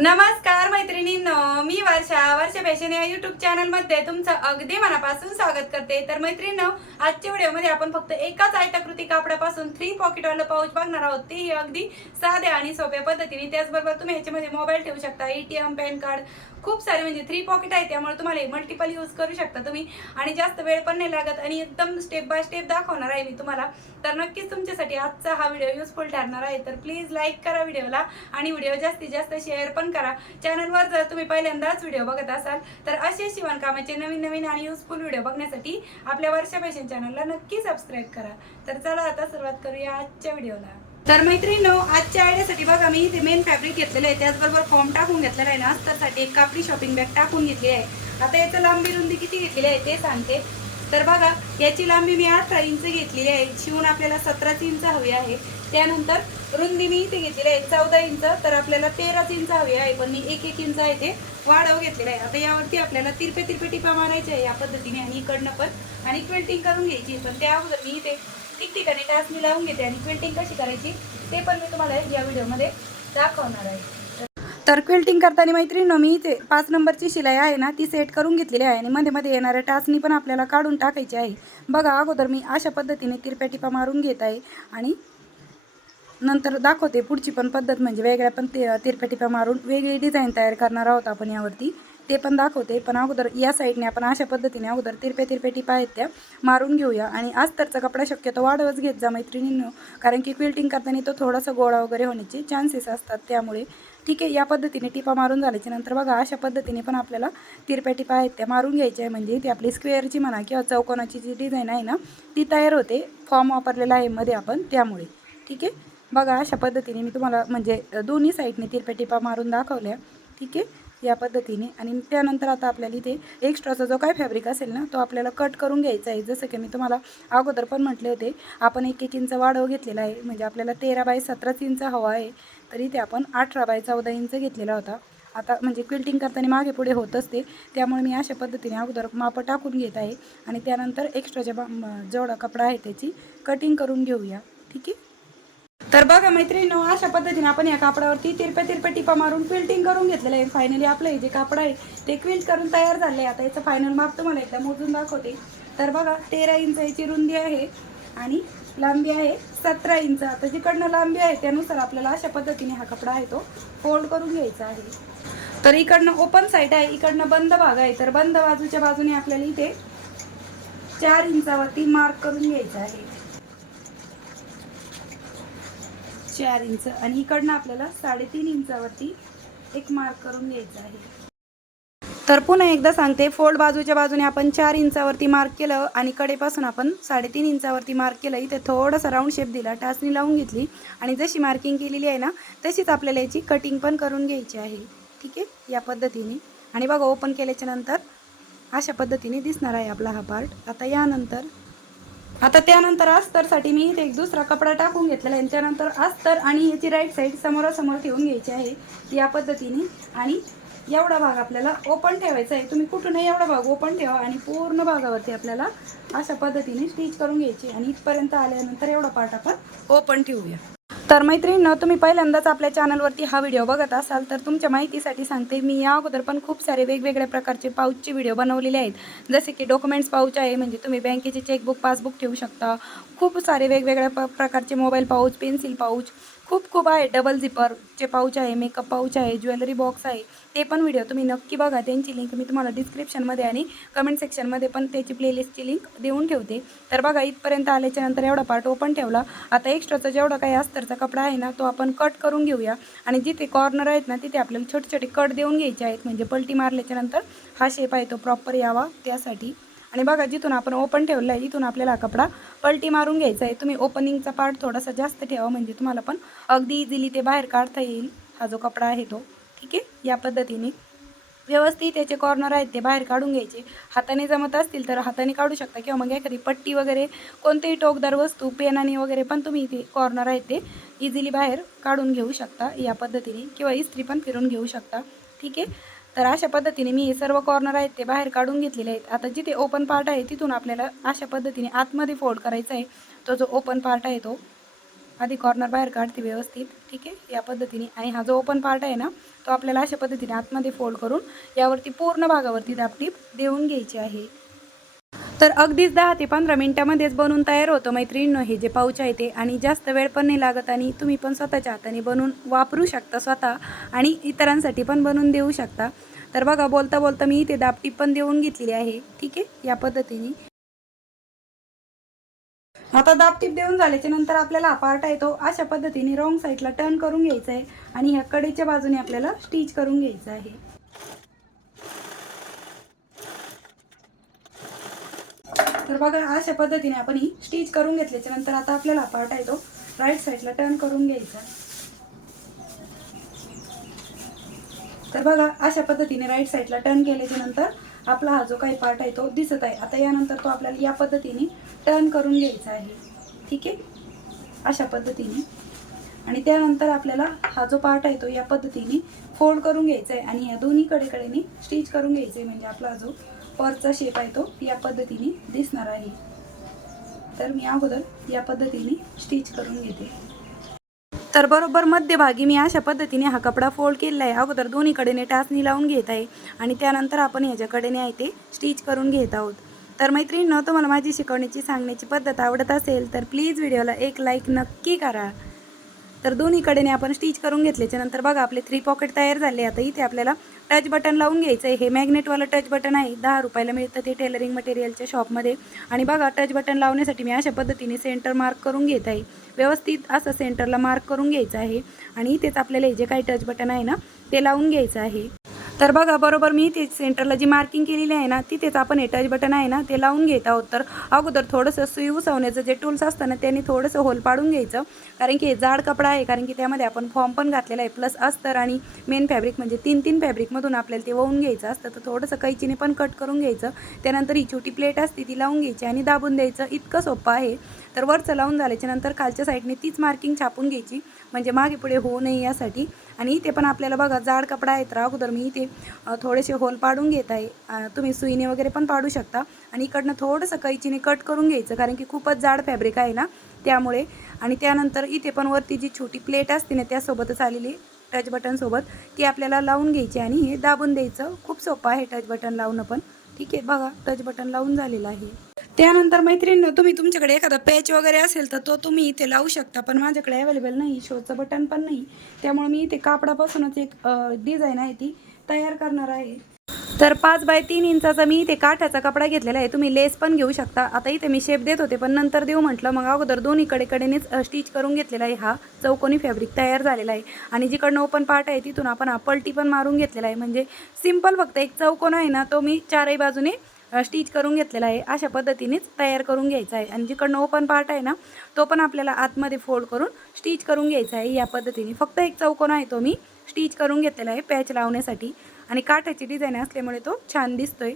नमस्कार मैत्रिणींनो मी वर्षा वर्षा फॅशन या युट्यूब चॅनलमध्ये तुमचं अगदी मनापासून स्वागत करते. तर मैत्रिणींनो आजच्या व्हिडिओमध्ये आपण फक्त एकाच आयताकृती कापडापासून थ्री पॉकेटवालं पाऊच बघणार आहोत. तेही अगदी साध्या आणि सोप्या पद्धतीने. त्याचबरोबर तुम्ही ह्याच्यामध्ये मोबाईल ठेवू शकता. एटीएम पॅन कार्ड खूप सारे म्हणजे थ्री पॉकेट आहे त्यामुळे तुम्हाला मल्टिपल यूज करू शकता तुम्ही. आणि जास्त वेळ पण नाही लागत आणि एकदम स्टेप बाय स्टेप दाखवणार आहे मी तुम्हाला. तर नक्कीच तुमच्यासाठी आजचा हा व्हिडिओ युजफुल ठरणार आहे. तर प्लीज लाईक करा व्हिडिओला आणि व्हिडिओ जास्तीत जास्त शेअर पण करा. चॅनलवर जर तुम्ही पहिल्यांदाच व्हिडिओ बघत असाल तर असे शिवणकामाचे नवीन नवीन आणि युजफुल व्हिडिओ बघण्यासाठी आपल्या वर्षा फॅशन चॅनलला नक्की सबस्क्राईब करा. तर चला आता सुरुवात करूया आजच्या व्हिडिओला तर मैत्रिणींनो आजच्या आयडियासाठी बघा मी इथे मेन फॅब्रिक घेतलेलं आहे. त्याचबरोबर फॉर्म टाकून घेतलेला आहे ना. अस्तरसाठी एक कापडी शॉपिंग बॅग टाकून घेतली आहे. आता याचं लांबी रुंदी किती घेतलेली आहे ते सांगते. तर बघा याची लांबी मी अठरा इंच घेतलेली आहे. शिवून आपल्याला सतराच इंच हवी आहे. त्यानंतर रुंदी मी इथे घेतलेली आहे. चौदा इंच तर आपल्याला तेराच इंच हवी आहे. पण मी एक एक इंच आहे ते वाढव घेतलेला आहे. आता यावरती आपल्याला तिरपे तिरपे टिपा मारायचे आहे या पद्धतीने आणि इकडनं पण. आणि क्विल्टिंग करून घ्यायची पण त्या अगोदर मी इथे ठिकठिकाणी मी लावून घेते आणि क्विल्टिंग कशी करायची ते पण मी तुम्हाला या व्हिडिओमध्ये दाखवणार आहे. तर क्विल्टिंग करताना मैत्रिणी मी इथे पाच नंबरची शिलाई आहे ना ती सेट करून घेतलेली आहे आणि मध्ये मध्ये येणाऱ्या टाचणी पण आपल्याला काढून टाकायची आहे. बघा अगोदर मी अशा पद्धतीने तिरप्या टिपा मारून घेत आहे आणि नंतर दाखवते पुढची पण पद्धत म्हणजे वेगळ्या पण ते तिरप्या टिप्या मारून वेगळी डिझाईन तयार करणार आहोत आपण यावरती. ते पण दाखवते. पण अगोदर या साईडने आपण अशा पद्धतीने अगोदर तिरपे तिरपे टिपा आहेत त्या मारून घेऊया. आणि अस्तरचा कपडा शक्यतो वाढवच घेत जा मैत्रिणींनो कारण की क्विल्टिंग करताना तो थोडासा गोळा वगैरे होण्याचे चान्सेस असतात. त्यामुळे ठीक आहे या पद्धतीने टिपा मारून झाल्याच्यानंतर बघा अशा पद्धतीने पण आपल्याला तिरप्या टिपा आहेत त्या मारून घ्यायच्या आहे म्हणजे ती आपली स्क्वेअरची म्हणा किंवा चौकोनाची जी डिझाईन आहे ना ती तयार होते. फॉर्म वापरलेला आहे मध्ये आपण त्यामुळे. ठीक आहे? बघा अशा पद्धतीने मी तुम्हाला म्हणजे दोन्ही साईडने तिरप्या टिपा मारून दाखवल्या. ठीक आहे? या पद्धतीने. आणि त्यानंतर आता आपल्याला इथे एक्स्ट्राचा जो काय फॅब्रिक असेल ना तो आपल्याला कट करून घ्यायचा आहे. जसं की मी तुम्हाला अगोदर पण म्हटले होते आपण एक एक इंच वाढव घेतलेला आहे. म्हणजे आपल्याला तेरा बाय सतराच इंच हवा आहे. तर इथे आपण अठरा बाय चौदा इंच घेतलेला होता. आता म्हणजे क्विल्टिंग करताना मागे पुढे होत असते. त्यामुळे मी अशा पद्धतीने अगोदर मापं टाकून घेत आहे. आणि त्यानंतर एक्स्ट्राच्या बा जेवढा कपडा आहे त्याची कटिंग करून घेऊया. ठीक आहे? तर बघा मैत्रिणीनो अशा पद्धतीने आपण या कापडावरती तिरप्या तिरप्या टिपा मारून क्विल्टिंग करून घेतलेलं आहे. फायनली आपलं हे जे कापड आहे ते क्विल्ट करून तयार झाले आहे आता याचं फायनल माप तुम्हाला एकदा मोजून दाखवते. तर बघा तेरा इंच याची रुंदी आहे आणि लांबी आहे सतरा इंच. आता जिकडनं लांबी आहे त्यानुसार आपल्याला अशा पद्धतीने हा कपडा आहे तो फोल्ड करून घ्यायचा आहे. तर इकडनं ओपन साईड आहे इकडनं बंद भाग आहे. तर बंद बाजूच्या बाजूने आपल्याला इथे चार इंचावरती मार्क करून घ्यायचा आहे. चार इंच आणि इकडनं आपल्याला साडेतीन इंचावरती एक मार्क करून घ्यायचा आहे. तर पुन्हा एकदा सांगते फोल्ड बाजूच्या बाजूने आपण चार इंचावरती मार्क केलं आणि कडेपासून आपण साडेतीन इंचावरती मार्क केलं. इथे थोडासा राऊंड शेप दिला टाचणी लावून घेतली आणि जशी मार्किंग केलेली आहे ना तशीच आपल्याला याची कटिंग पण करून घ्यायची आहे. ठीक आहे? या पद्धतीने. आणि बघा ओपन केल्याच्यानंतर अशा पद्धतीने दिसणार आहे आपला हा पार्ट आता यानंतर आता त्यानंतर अस्तरसाठी मी इथे एक दुसरा कपडा टाकून घेतलेला आहे. त्यानंतर अस्तर आणि याची राईट साईड समोरासमोर ठेवून घ्यायची आहे या पद्धतीने. आणि एवढा भाग आपल्याला ओपन ठेवायचा आहे. तुम्ही कुठूनही एवढा भाग ओपन ठेवा आणि पूर्ण भागावरती आपल्याला अशा पद्धतीने स्टिच करून घ्यायची आणि इथपर्यंत आल्यानंतर एवढा पार्ट आपण ओपन ठेवूया. तर मैत्रिणीनं तुम्ही पहिल्यांदाच आपल्या चॅनलवरती हा व्हिडिओ बघत असाल तर तुमच्या माहितीसाठी सांगते मी या अगोदर पण खूप सारे वेगवेगळ्या प्रकारचे पाऊचचे व्हिडिओ बनवलेले आहेत. जसे की डॉक्युमेंट्स पाऊच आहे म्हणजे तुम्ही बँकेचे चेकबुक पासबुक ठेवू शकता खूप सारे वेगवेगळ्या प प्रकारचे मोबाईल पाऊच पेन्सिल पाऊच खूप खूप आहे. डबल झिपरचे पाऊच आहे मेकअप पाऊच आहे ज्वेलरी बॉक्स आहे. ते पण व्हिडिओ तुम्ही नक्की बघा. त्यांची लिंक मी तुम्हाला डिस्क्रिप्शनमध्ये आणि कमेंट सेक्शनमध्ये पण त्याची प्लेलिस्टची लिंक देऊन ठेवते. तर बघा इथपर्यंत आल्याच्यानंतर एवढा पार्ट ओपन ठेवला. आता एक्स्ट्राचा जेवढा काही अस्तरचा कपडा आहे ना तो आपण कट करून घेऊया. आणि जिथे कॉर्नर आहेत ना तिथे आपल्याला छोटे छोटे कट देऊन घ्यायचे आहेत. म्हणजे पलटी मारल्याच्यानंतर हा शेप आहे तो प्रॉपर यावा त्यासाठी. आणि बघा जिथून आपण ओपन ठेवलं आहे इथून आपल्याला हा कपडा पलटी मारून घ्यायचा आहे तुम्ही ओपनिंगचा पार्ट थोडासा जास्त ठेवा म्हणजे तुम्हाला पण अगदी इझिली ते बाहेर काढता येईल. हा जो कपडा आहे तो. ठीक आहे? या पद्धतीने. व्यवस्थित याचे कॉर्नर आहेत ते बाहेर काढून घ्यायचे. हाताने जमत असतील तर हाताने काढू शकता. किंवा मग एखादी पट्टी वगैरे कोणतेही टोकदार वस्तू पेनाने वगैरे पण तुम्ही इथे कॉर्नर आहेत ते इझिली बाहेर काढून घेऊ शकता या पद्धतीने. किंवा इस्त्री पण फिरून घेऊ शकता. ठीक आहे? तर अशा पद्धतीने मी हे सर्व कॉर्नर आहेत ते बाहेर काढून घेतलेले आहेत. आता जिथे ओपन पार्ट आहे तिथून आपल्याला अशा पद्धतीने आतमध्ये फोल्ड करायचा आहे. तो जो ओपन पार्ट आहे तो आधी कॉर्नर बाहेर काढते व्यवस्थित. ठीक आहे? या पद्धतीने. आणि हा जो ओपन पार्ट आहे ना तो आपल्याला अशा पद्धतीने आतमध्ये फोल्ड करून यावरती पूर्ण भागावरती दापटीप देऊन घ्यायची आहे. तर अगदीच दहा ते पंधरा मिनटामध्येच बनवून तयार होतं. मैत्रिणींनो हे जे पाऊच आहे ते आणि जास्त वेळ पण नाही लागत आणि तुम्ही पण स्वतःच्या हाताने बनवून वापरू शकता स्वतः आणि इतरांसाठी पण बनवून देऊ शकता. तर बघा बोलता बोलता मी इथे दापटी पण देऊन घेतलेली आहे. ठीक आहे? या पद्धतीने. आता दाबटीप देऊन झाल्याच्यानंतर आपल्याला हा पार्ट आहे तो अशा पद्धतीने रॉंग साईडला टर्न करून घ्यायचा आहे आणि ह्या कडेच्या बाजूने आपल्याला स्टिच करून घ्यायचं आहे. तर बघा अशा पद्धतीने आपण ही स्टिच करून घेतल्याच्या नंतर आता आपल्याला पार्ट आहे तो राईट साईडला टर्न करून घ्यायचा. तर बघा अशा पद्धतीने राईट साईडला टर्न केल्याच्यानंतर आपला हा जो काही पार्ट आहे तो दिसत आहे. आता यानंतर तो आपल्याला या पद्धतीने टर्न करून घ्यायचा आहे. ठीक आहे? अशा पद्धतीने. आणि त्यानंतर आपल्याला हा जो पार्ट आहे तो या पद्धतीने फोल्ड करून घ्यायचा आहे. आणि या दोन्ही कडेकडेने स्टिच करून घ्यायचं आहे. म्हणजे आपला जो परचा शेप आहे तो या पद्धतीने दिसणार आहे. तर मी अगोदर या पद्धतीने स्टिच करून घेते. तर बरोबर मध्यभागी मी अशा पद्धतीने हा कपडा फोल्ड केलेला आहे. अगोदर दोन्ही कडेने टाचणी लावून घेत आहे आणि त्यानंतर आपण ह्याच्याकडेने आहे ते स्टिच करून घेत आहोत. तर मैत्रिणीनं तुम्हाला माझी शिकवण्याची सांगण्याची पद्धत आवडत असेल तर प्लीज व्हिडिओला एक लाईक नक्की करा. तर दोन्ही कडेने आपण स्टिच करून घेतल्याच्या नंतर बघा आपले थ्री पॉकेट तयार झाले. आता इथे आपल्याला टच बटन लावून घ्यायचं आहे हे मॅग्नेटवालं टच बटन आहे. दहा रुपयाला मिळतं ते टेलरिंग मटेरियलच्या शॉपमध्ये आणि बघा टच बटन लावण्यासाठी मी अशा पद्धतीने सेंटर मार्क करून घेत आहे. व्यवस्थित असं सेंटरला मार्क करून घ्यायचं आहे. आणि इथेच आपल्याला हे जे काही टच बटन आहे ना ते लावून घ्यायचं आहे. तर बघा बरोबर मी ते सेंटरला जी मार्किंग केलेली आहे ना तिथेच आपण हे टच बटन आहे ना ते लावून घेत आहोत. तर अगोदर थोडंसं सुई उसवण्याचं जे टूल्स असतं ना त्याने थोडंसं होल पाडून घ्यायचं. कारण की हे जाड कपडा आहे कारण की त्यामध्ये आपण फॉर्म पण घातलेला आहे प्लस अस्तर आणि मेन फॅब्रिक म्हणजे तीन तीन फॅब्रिकमधून आपल्याला ते वाहून घ्यायचं असतं. तर थोडंसं कैचीने पण कट करून घ्यायचं. त्यानंतर ही छोटी प्लेट असते ती लावून घ्यायची आणि दाबून द्यायचं. इतकं सोपं आहे. तर वरचं लावून झाल्याच्यानंतर खालच्या साईडने तीच मार्किंग छापून घ्यायची. म्हणजे मागे पुढे होऊ नये यासाठी. आणि इथे पण आपल्याला बघा जाड कपडा आहे तर अगोदर मी इथे थोडेसे होल पाडून घेत आहे. तुम्ही सुईने वगैरे पण पाडू शकता. आणि इकडनं थोडंसं कैचीने कट करून घ्यायचं कारण की खूपच जाड फॅब्रिक आहे ना त्यामुळे. आणि त्यानंतर इथे पण वरती जी छोटी प्लेट असते ना त्यासोबतच आलेली टच बटनसोबत ती आपल्याला लावून घ्यायची आणि हे दाबून द्यायचं. खूप सोपं आहे टच बटन लावणं पण. ठीक आहे बघा टच बटन लावून झालेलं आहे. त्यानंतर मैत्रिणी तुम्ही तुमच्याकडे एखादा पॅच वगैरे असेल तर तो तुम्ही इथे लावू शकता पण माझ्याकडे अवेलेबल नाही शोचं बटन पण नाही. त्यामुळे मी इथे कापडापासूनच एक डिझाईन आहे ती तयार करणार आहे. तर पाच बाय तीन इंचाचा मी इथे काठाचा कपडा घेतलेला आहे. तुम्ही लेस पण घेऊ शकता. आता इथे मी शेप देत होते पण नंतर देऊ म्हटलं मग अगोदर दोन्हीकडे कडेनेच स्टिच करून घेतलेला आहे हा. चौकोनी फॅब्रिक तयार झालेला आहे. आणि जिकडनं ओपन पार्ट आहे तिथून आपण हा पलटी पण मारून घेतलेला आहे. म्हणजे सिंपल फक्त एक चौकोन आहे ना तो मी चारही बाजूने स्टिच करून घेतलेला आहे. अशा पद्धतीनेच तयार करून घ्यायचा आहे. आणि जिकडनं ओपन पार्ट आहे ना तो पण आपल्याला आतमध्ये फोल्ड करून स्टिच करून घ्यायचा आहे. या पद्धतीने फक्त एक चौकोन आहे तो मी स्टिच करून घेतलेला आहे पॅच लावण्यासाठी. आणि काठाची डिझाईन असल्यामुळे तो छान दिसतोय.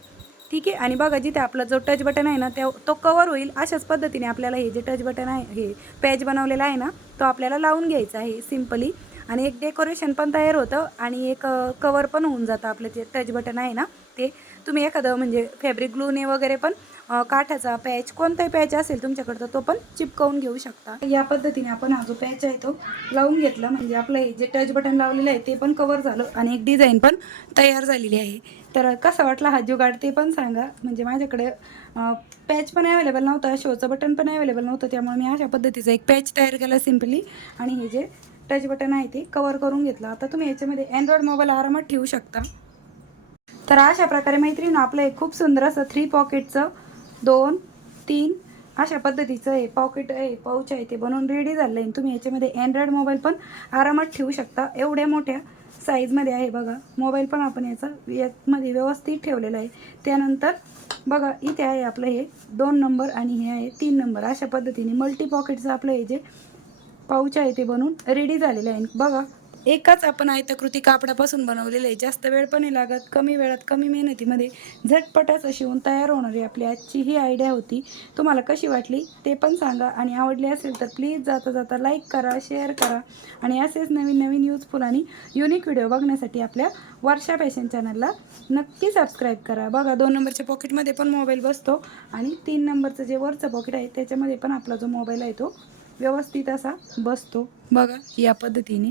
ठीक आहे? आणि बघा जिथे आपला जो टच बटन आहे ना त्या तो कवर होईल अशाच पद्धतीने आपल्याला हे जे टच बटन आहे हे पॅच बनवलेला आहे ना तो आपल्याला लावून घ्यायचा आहे सिम्पली आणि एक डेकोरेशन पण तयार होतं आणि एक कवर पण होऊन जातं आपलं जे टच बटन आहे ना ते. तुम्ही एखादं म्हणजे फॅब्रिक ग्लूने वगैरे पण काठाचा पॅच कोणताही पॅच असेल तुमच्याकडं तर तो पण चिपकवून घेऊ शकता. या पद्धतीने आपण हा जो पॅच आहे तो लावून घेतला. म्हणजे आपलं हे जे टच बटन लावलेलं आहे ते पण कवर झालं आणि एक डिझाईन पण तयार झालेली आहे. तर कसा वाटला हा जुगाड ते पण सांगा. म्हणजे माझ्याकडे पॅच पण अवेलेबल नव्हता शोचं बटन पण अवेलेबल नव्हतं त्यामुळे मी अशा पद्धतीचा एक पॅच तयार केला सिम्पली आणि हे जे टच बटन आहे ते कवर करून घेतलं. आता तुम्ही याच्यामध्ये अँड्रॉइड मोबाईल आरामात ठेवू शकता. तर अशा प्रकारे मैत्रीण आपलं एक खूप सुंदर असं थ्री पॉकेटचं दोन तीन अशा पद्धतीचं हे पॉकेट आहे पाऊच आहे ते बनवून रेडी झालं आहे. तुम्ही याच्यामध्ये अँड्रॉइड मोबाईल पण आरामात ठेवू शकता. एवढ्या मोठ्या साईजमध्ये आहे बघा. मोबाईल पण आपण याचा यामध्ये व्यवस्थित ठेवलेला आहे. त्यानंतर बघा इथे आहे आपलं हे दोन नंबर आणि हे आहे तीन नंबर अशा पद्धतीने मल्टी पॉकेटचं आपलं हे जे पाऊच आहे ते बनवून रेडी झालेलं आहे. बघा एकाच आपण आयताकृती कापडापासून बनवलेलं आहे. जास्त वेळ पण नाही लागत. कमी वेळात कमी मेहनतीमध्ये झटपट अशी शिवून तयार होणारी आपली आजची ही आयडिया होती. तुम्हाला कशी वाटली ते पण सांगा. आणि आवडली असेल तर प्लीज जाता जाता लाईक करा शेअर करा. आणि असेच नवीन नवीन यूजफुल आणि युनिक व्हिडिओ बघण्यासाठी आपल्या वर्षा फॅशन चॅनलला नक्की सबस्क्राईब करा. बघा दोन नंबरच्या पॉकेटमध्ये पण मोबाईल बसतो. आणि तीन नंबरचं जे वरचं पॉकेट आहे त्याच्यामध्ये पण आपला जो मोबाईल आहे तो व्यवस्थित असा बसतो. बघा या पद्धतीने.